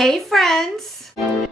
Hey friends! My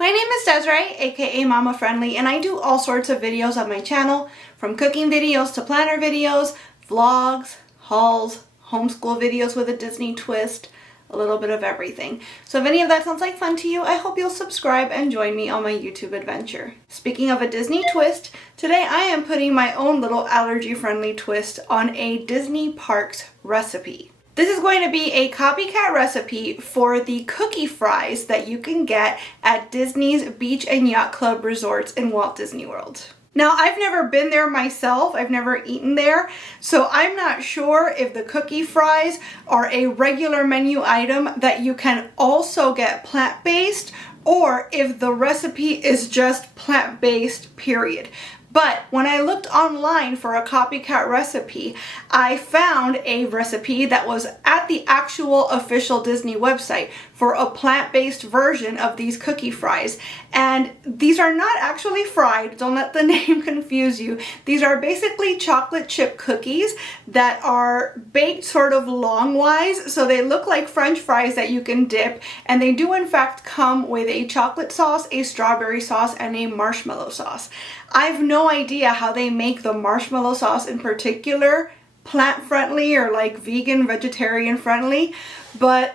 name is Desiree, aka Mama Friendly, and I do all sorts of videos on my channel, from cooking videos to planner videos, vlogs, hauls, homeschool videos with a Disney twist, a little bit of everything. So if any of that sounds like fun to you, I hope you'll subscribe and join me on my YouTube adventure. Speaking of a Disney twist, today I am putting my own little allergy-friendly twist on a Disney Parks recipe. This is going to be a copycat recipe for the cookie fries that you can get at Disney's Beach and Yacht Club resorts in Walt Disney World. Now, I've never been there myself. I've never eaten there, so I'm not sure if the cookie fries are a regular menu item that you can also get plant-based, or if the recipe is just plant-based, period. But when I looked online for a copycat recipe, I found a recipe that was at the actual official Disney website for a plant-based version of these cookie fries. And these are not actually fried, don't let the name confuse you. These are basically chocolate chip cookies that are baked sort of longwise, so they look like French fries that you can dip, and they do in fact come with a chocolate sauce, a strawberry sauce, and a marshmallow sauce. I've no idea how they make the marshmallow sauce in particular plant-friendly or like vegan, vegetarian friendly, but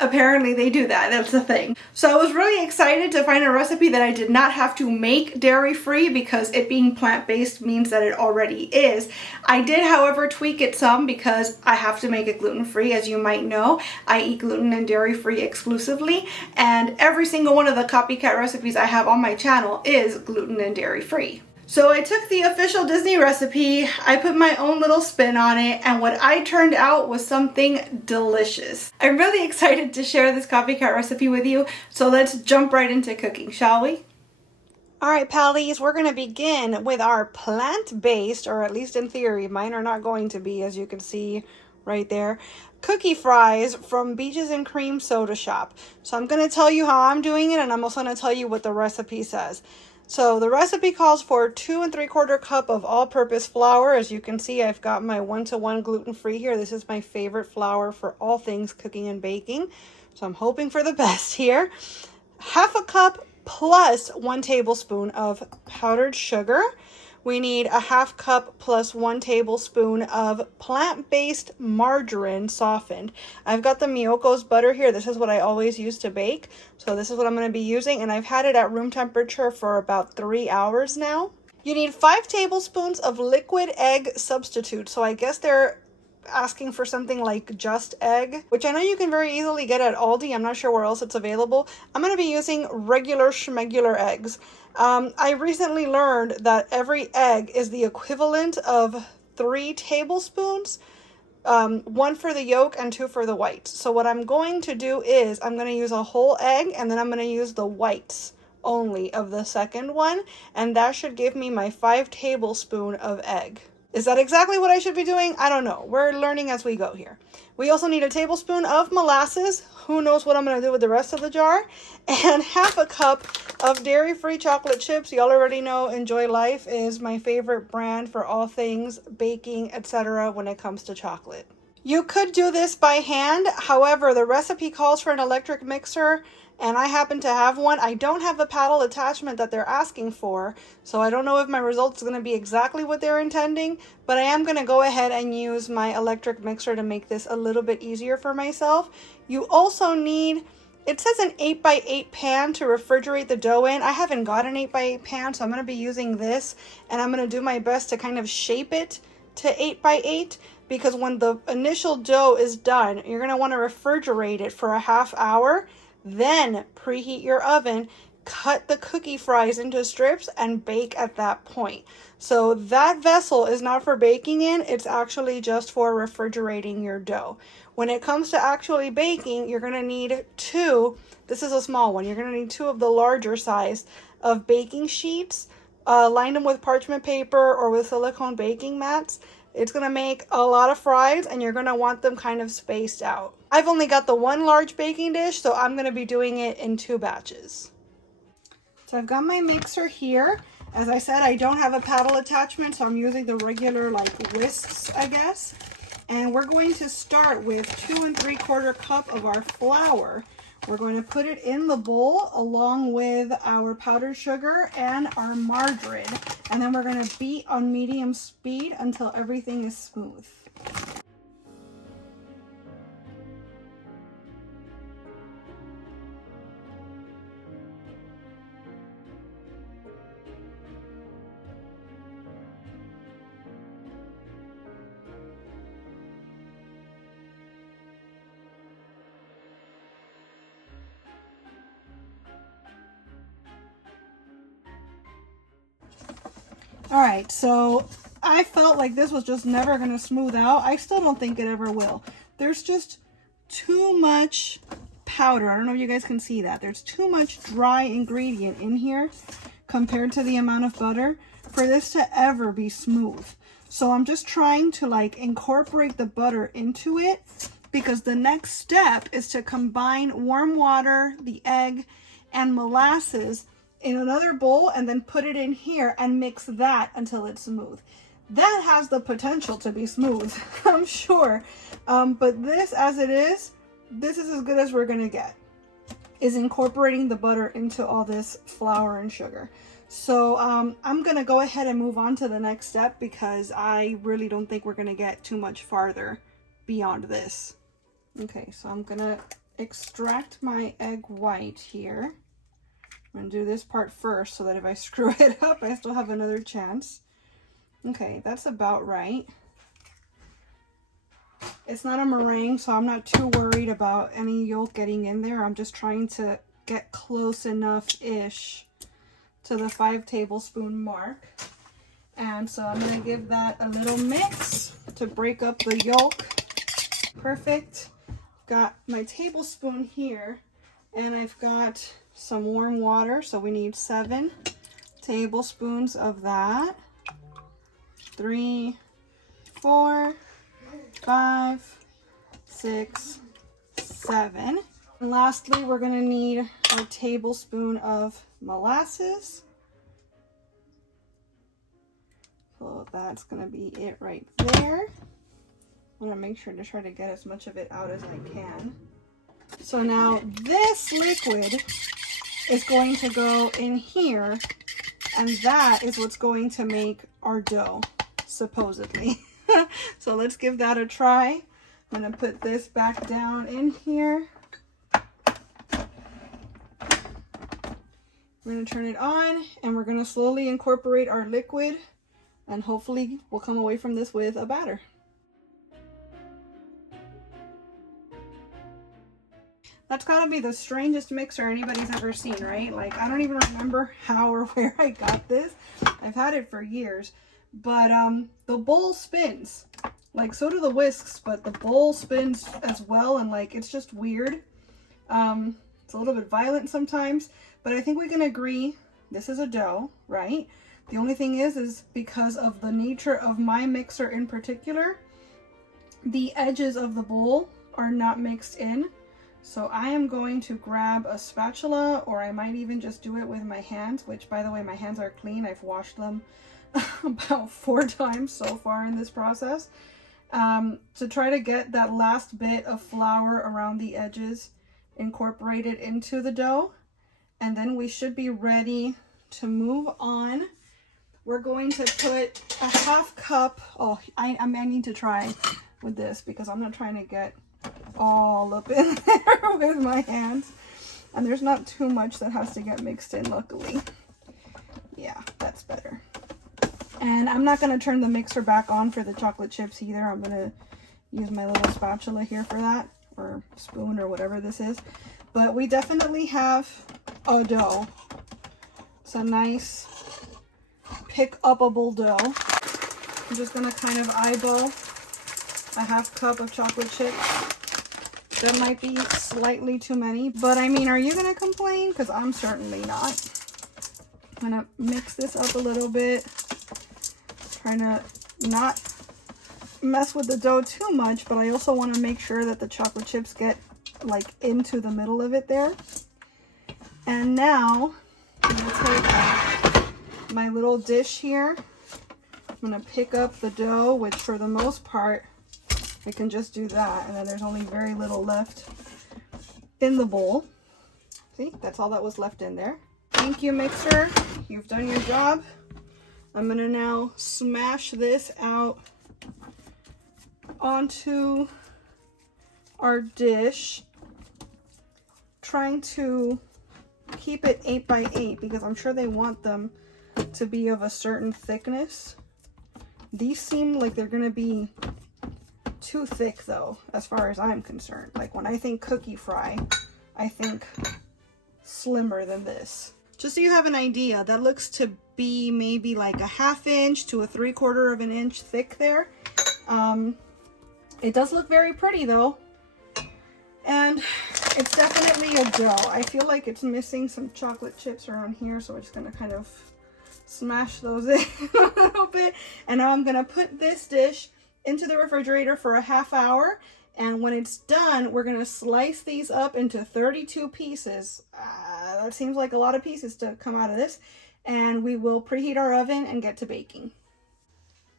apparently they do that. That's the thing. So I was really excited to find a recipe that I did not have to make dairy-free, because it being plant-based means that it already is. I did, however, tweak it some because I have to make it gluten-free. As you might know, I eat gluten and dairy-free exclusively, and every single one of the copycat recipes I have on my channel is gluten and dairy-free. So I took the official Disney recipe, I put my own little spin on it, and what I turned out was something delicious. I'm really excited to share this copycat recipe with you, so let's jump right into cooking, shall we? Alright pallies, we're going to begin with our plant-based, or at least in theory, mine are not going to be, as you can see right there, cookie fries from Beaches and Cream Soda Shop. So I'm going to tell you how I'm doing it, and I'm also going to tell you what the recipe says. So the recipe calls for 2 3/4 cup of all-purpose flour. As you can see, I've got my 1-to-1 gluten-free here. This is my favorite flour for all things cooking and baking, so I'm hoping for the best here. 1/2 cup plus 1 tablespoon of powdered sugar. We need 1/2 cup plus 1 tablespoon of plant-based margarine softened. I've got the Miyoko's butter here. This is what I always use to bake. So this is what I'm going to be using, and I've had it at room temperature for about 3 hours now. You need 5 tablespoons of liquid egg substitute. So I guess they're asking for something like Just Egg, which I know you can very easily get at Aldi. I'm not sure where else it's available. I'm going to be using regular schmegular eggs. I recently learned that every egg is the equivalent of 3 tablespoons, 1 for the yolk and 2 for the whites. So what I'm going to do is I'm going to use a whole egg, and then I'm going to use the whites only of the second one, and that should give me my 5 tablespoons of egg. Is that exactly what I should be doing? I don't know. We're learning as we go here. We also need a tablespoon of molasses. Who knows what I'm going to do with the rest of the jar? And 1/2 cup of dairy-free chocolate chips. Y'all already know Enjoy Life is my favorite brand for all things baking, etc. when it comes to chocolate. You could do this by hand. However, the recipe calls for an electric mixer, and I happen to have one. I don't have the paddle attachment that they're asking for, so I don't know if my results are going to be exactly what they're intending, but I am going to go ahead and use my electric mixer to make this a little bit easier for myself. You also need, it says an 8x8 pan to refrigerate the dough in. I haven't got an 8x8 pan, so I'm going to be using this, and I'm going to do my best to kind of shape it to 8x8, because when the initial dough is done, you're going to want to refrigerate it for a ½ hour. Then preheat your oven, cut the cookie fries into strips, and bake at that point. So that vessel is not for baking in, it's actually just for refrigerating your dough. When it comes to actually baking, you're going to need 2, this is a small one, you're going to need 2 of the larger size of baking sheets. Line them with parchment paper or with silicone baking mats. It's going to make a lot of fries, and you're going to want them kind of spaced out. I've only got the 1 large baking dish, so I'm going to be doing it in 2 batches. So I've got my mixer here. As I said, I don't have a paddle attachment, so I'm using the regular like whisks, I guess. And we're going to start with 2 3/4 cup of our flour. We're going to put it in the bowl along with our powdered sugar and our margarine. And then we're going to beat on medium speed until everything is smooth. All right, so I felt like this was just never going to smooth out. I still don't think it ever will. There's just too much powder. I don't know if you guys can see that. There's too much dry ingredient in here compared to the amount of butter for this to ever be smooth. So I'm just trying to like incorporate the butter into it, because the next step is to combine warm water, the egg, and molasses in another bowl and then put it in here and mix that until it's smooth. That has the potential to be smooth, I'm sure. But this, as it is, this is as good as we're gonna get, is incorporating the butter into all this flour and sugar. So I'm gonna go ahead and move on to the next step, because I really don't think we're gonna get too much farther beyond this. Okay, so I'm gonna extract my egg white here. I'm going to do this part first so that if I screw it up, I still have another chance. Okay, that's about right. It's not a meringue, so I'm not too worried about any yolk getting in there. I'm just trying to get close enough-ish to the 5 tablespoon mark. And so I'm going to give that a little mix to break up the yolk. Perfect. Got my tablespoon here, and I've got some warm water, so we need 7 tablespoons of that. 3, 4, 5, 6, 7. And lastly, we're going to need a tablespoon of molasses. So that's going to be it right there. I'm going to make sure to try to get as much of it out as I can. So now this liquid is going to go in here, and that is what's going to make our dough, supposedly. So let's give that a try. I'm going to put this back down in here. We're going to turn it on, and we're going to slowly incorporate our liquid, and hopefully we'll come away from this with a batter. That's gotta be the strangest mixer anybody's ever seen, right? Like, I don't even remember how or where I got this. I've had it for years. But the bowl spins. Like, so do the whisks, but the bowl spins as well, and like, it's just weird. It's a little bit violent sometimes, but I think we can agree this is a dough, right? The only thing is because of the nature of my mixer in particular, the edges of the bowl are not mixed in. So I am going to grab a spatula, or I might even just do it with my hands, which, by the way, my hands are clean. I've washed them about 4 times so far in this process, to try to get that last bit of flour around the edges incorporated into the dough. And then we should be ready to move on. We're going to put a 1/2 cup. Oh, I need to try with this, because I'm not trying to get all up in there with my hands, and there's not too much that has to get mixed in, luckily. Yeah, that's better. And I'm not going to turn the mixer back on for the chocolate chips either. I'm going to use my little spatula here for that, or spoon, or whatever this is. But we definitely have a dough. It's a nice pick-upable dough. I'm just going to kind of eyeball a 1/2 cup of chocolate chips. That might be slightly too many, but I mean, are you gonna complain? Because I'm certainly not. I'm gonna mix this up a little bit, trying to not mess with the dough too much, but I also want to make sure that the chocolate chips get like into the middle of it there. And now I'm gonna take my little dish here. I'm gonna pick up the dough, which for the most part I can just do that, and then there's only very little left in the bowl. See, that's all that was left in there. Thank you, mixer. You've done your job. I'm gonna now smash this out onto our dish, trying to keep it 8 by 8 because I'm sure they want them to be of a certain thickness. These seem like they're gonna be too thick though, as far as I'm concerned. Like when I think cookie fry, I think slimmer than this. Just so you have an idea, that looks to be maybe like a 1/2 inch to a 3/4 of an inch thick there. It does look very pretty though. And it's definitely a dough. I feel like it's missing some chocolate chips around here, so we're just gonna kind of smash those in a little bit. And now I'm gonna put this dish into the refrigerator for a 1/2 hour. And when it's done, we're gonna slice these up into 32 pieces. That seems like a lot of pieces to come out of this. And we will preheat our oven and get to baking.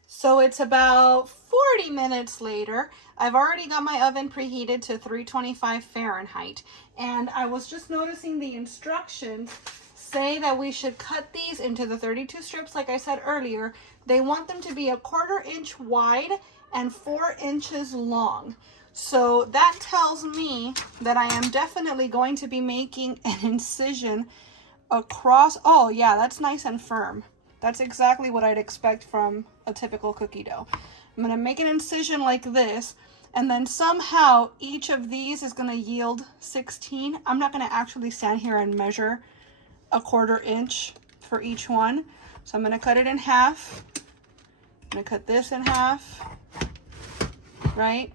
So it's about 40 minutes later. I've already got my oven preheated to 325 Fahrenheit. And I was just noticing the instructions say that we should cut these into the 32 strips like I said earlier. They want them to be a 1/4 inch wide and 4 inches long. So that tells me that I am definitely going to be making an incision across. Oh yeah, that's nice and firm. That's exactly what I'd expect from a typical cookie dough. I'm gonna make an incision like this, and then somehow each of these is gonna yield 16. I'm not gonna actually stand here and measure a 1/4 inch for each one. So I'm gonna cut it in half. I'm gonna cut this in half, right?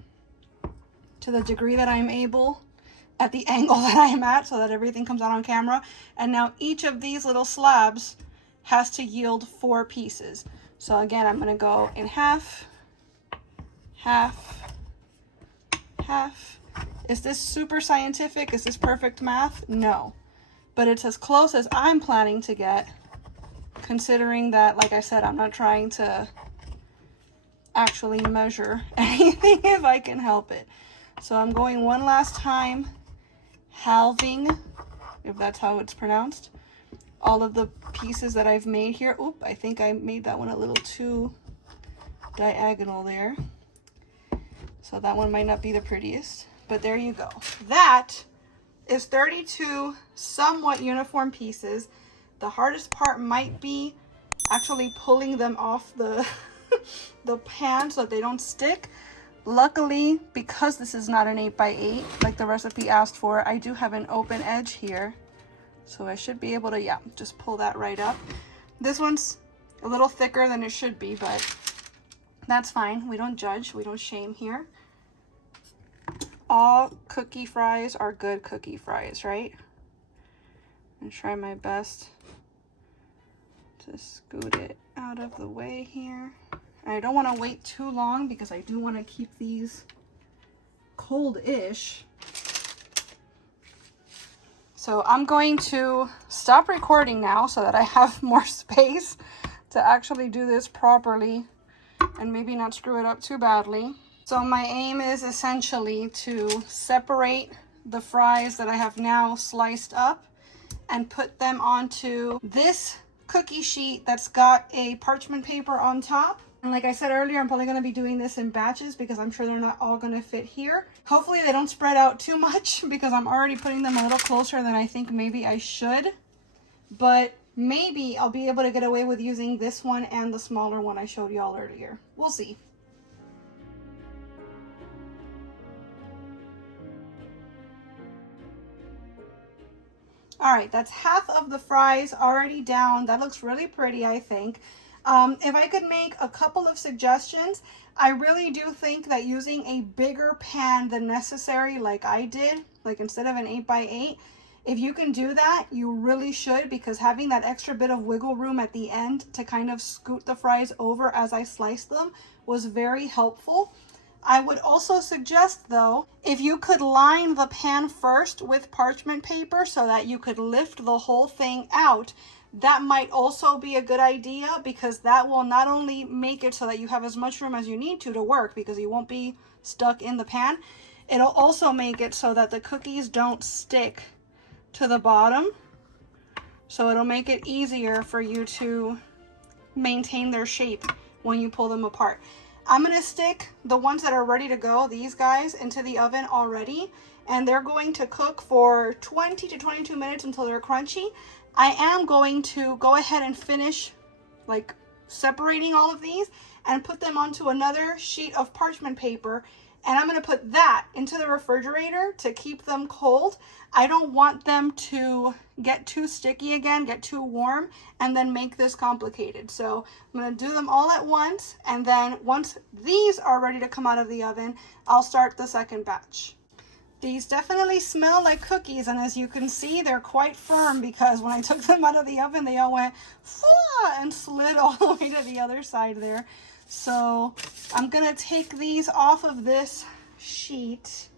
To the degree that I'm able, at the angle that I am at, so that everything comes out on camera. And now each of these little slabs has to yield 4 pieces. So again, I'm gonna go in half, half, half. Is this super scientific? Is this perfect math? No. But it's as close as I'm planning to get, considering that, like I said, I'm not trying to actually measure anything if I can help it. So I'm going one last time, halving, if that's how it's pronounced, all of the pieces that I've made here. Oop, I think I made that one a little too diagonal there. So that one might not be the prettiest, but there you go. That is 32 somewhat uniform pieces. The hardest part might be actually pulling them off the the pan so that they don't stick. Luckily, because this is not an 8 by 8 like the recipe asked for, I do have an open edge here. So I should be able to, yeah, just pull that right up. This one's a little thicker than it should be, but that's fine. We don't judge, we don't shame here. All cookie fries are good cookie fries, right? I'm try my best to scoot it out of the way here. And I don't want to wait too long because I do want to keep these cold-ish. So I'm going to stop recording now so that I have more space to actually do this properly and maybe not screw it up too badly. So my aim is essentially to separate the fries that I have now sliced up and put them onto this cookie sheet that's got a parchment paper on top. And like I said earlier, I'm probably going to be doing this in batches because I'm sure they're not all going to fit here. Hopefully they don't spread out too much because I'm already putting them a little closer than I think maybe I should. But maybe I'll be able to get away with using this one and the smaller one I showed y'all earlier. We'll see. All right, that's half of the fries already down. That looks really pretty, I think. If I could make a couple of suggestions, I really do think that using a bigger pan than necessary, like I did, like instead of an 8 by 8, if you can do that, you really should, because having that extra bit of wiggle room at the end to kind of scoot the fries over as I sliced them was very helpful. I would also suggest, though, if you could line the pan first with parchment paper so that you could lift the whole thing out, that might also be a good idea, because that will not only make it so that you have as much room as you need to work, because you won't be stuck in the pan. It'll also make it so that the cookies don't stick to the bottom. So it'll make it easier for you to maintain their shape when you pull them apart. I'm gonna stick the ones that are ready to go, these guys, into the oven already, and they're going to cook for 20 to 22 minutes until they're crunchy. I am going to go ahead and finish like separating all of these and put them onto another sheet of parchment paper, and I'm going to put that into the refrigerator to keep them cold. I don't want them to get too sticky again, get too warm, and then make this complicated. So I'm going to do them all at once, and then once these are ready to come out of the oven, I'll start the second batch. These definitely smell like cookies, and as you can see, they're quite firm, because when I took them out of the oven, they all went fwah, and slid all the way to the other side there. So I'm gonna take these off of this sheet.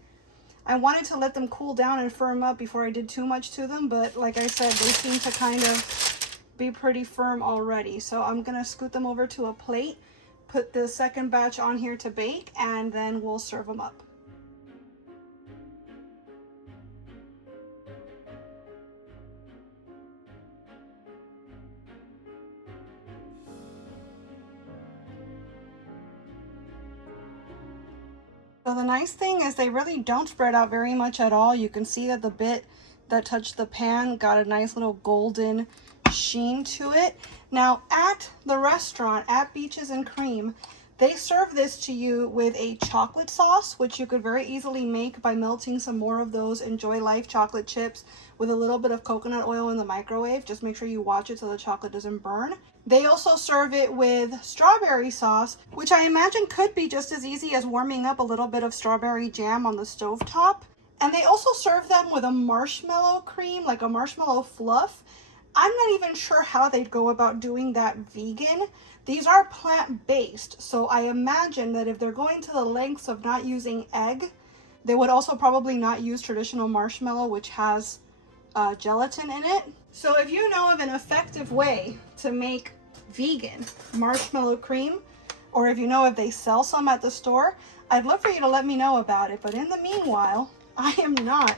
I wanted to let them cool down and firm up before I did too much to them, but like I said, they seem to kind of be pretty firm already. So I'm gonna scoot them over to a plate, put the second batch on here to bake, and then we'll serve them up. So the nice thing is they really don't spread out very much at all. You can see that the bit that touched the pan got a nice little golden sheen to it. Now at the restaurant, at Beaches and Cream, they serve this to you with a chocolate sauce, which you could very easily make by melting some more of those Enjoy Life chocolate chips with a little bit of coconut oil in the microwave. Just make sure you watch it so the chocolate doesn't burn. They also serve it with strawberry sauce, which I imagine could be just as easy as warming up a little bit of strawberry jam on the stovetop. And they also serve them with a marshmallow cream, like a marshmallow fluff. I'm not even sure how they'd go about doing that vegan. These are plant-based, so I imagine that if they're going to the lengths of not using egg, they would also probably not use traditional marshmallow, which has gelatin in it. So if you know of an effective way to make vegan marshmallow cream, or if you know if they sell some at the store, I'd love for you to let me know about it. But in the meanwhile, I am not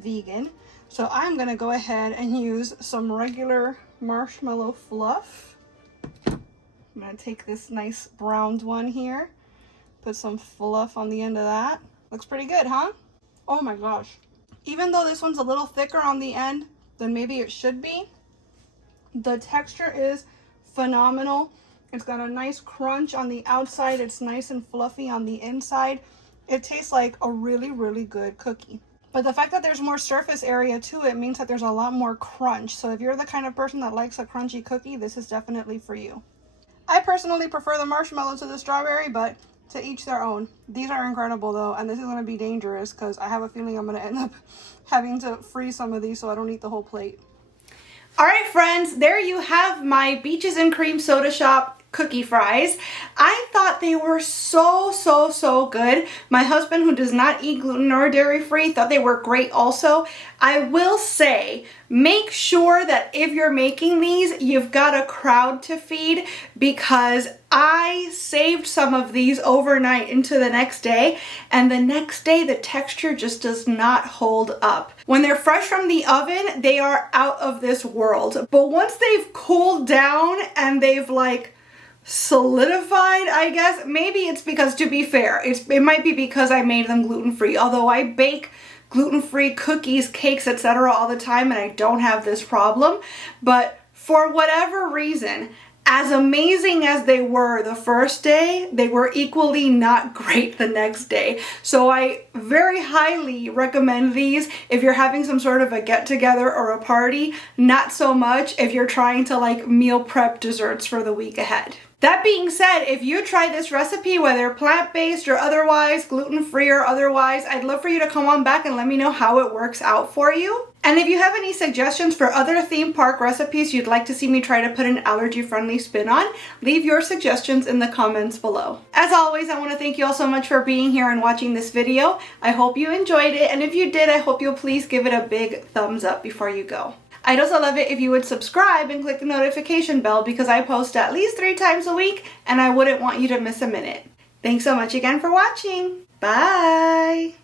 vegan, so I'm gonna go ahead and use some regular marshmallow fluff. I'm gonna take this nice browned one here, put some fluff on the end of that. Looks pretty good, huh? Oh my gosh. Even though this one's a little thicker on the end than maybe it should be, the texture is phenomenal. It's got a nice crunch on the outside. It's nice and fluffy on the inside. It tastes like a really, really good cookie. But the fact that there's more surface area to it means that there's a lot more crunch. So if you're the kind of person that likes a crunchy cookie, this is definitely for you. I personally prefer the marshmallow to the strawberry, but to each their own. These are incredible though, and this is going to be dangerous because I have a feeling I'm going to end up having to freeze some of these so I don't eat the whole plate. All right, friends, there you have my Beaches and Cream Soda Shop cookie fries. I thought they were so good. My husband, who does not eat gluten or dairy free, thought they were great also. I will say, make sure that if you're making these, you've got a crowd to feed, because I saved some of these overnight into the next day, and the next day the texture just does not hold up. When they're fresh from the oven, they are out of this world. But once they've cooled down and they've like solidified, I guess, maybe it's because, to be fair, it might be because I made them gluten-free, although I bake gluten-free cookies, cakes, etc. all the time, and I don't have this problem. But for whatever reason, as amazing as they were the first day, they were equally not great the next day. So I very highly recommend these if you're having some sort of a get-together or a party. Not so much if you're trying to like meal prep desserts for the week ahead. That being said, if you try this recipe, whether plant-based or otherwise, gluten-free or otherwise, I'd love for you to come on back and let me know how it works out for you. And if you have any suggestions for other theme park recipes you'd like to see me try to put an allergy-friendly spin on, leave your suggestions in the comments below. As always, I want to thank you all so much for being here and watching this video. I hope you enjoyed it, and if you did, I hope you'll please give it a big thumbs up before you go. I'd also love it if you would subscribe and click the notification bell because I post at least 3 times a week and I wouldn't want you to miss a minute. Thanks so much again for watching. Bye!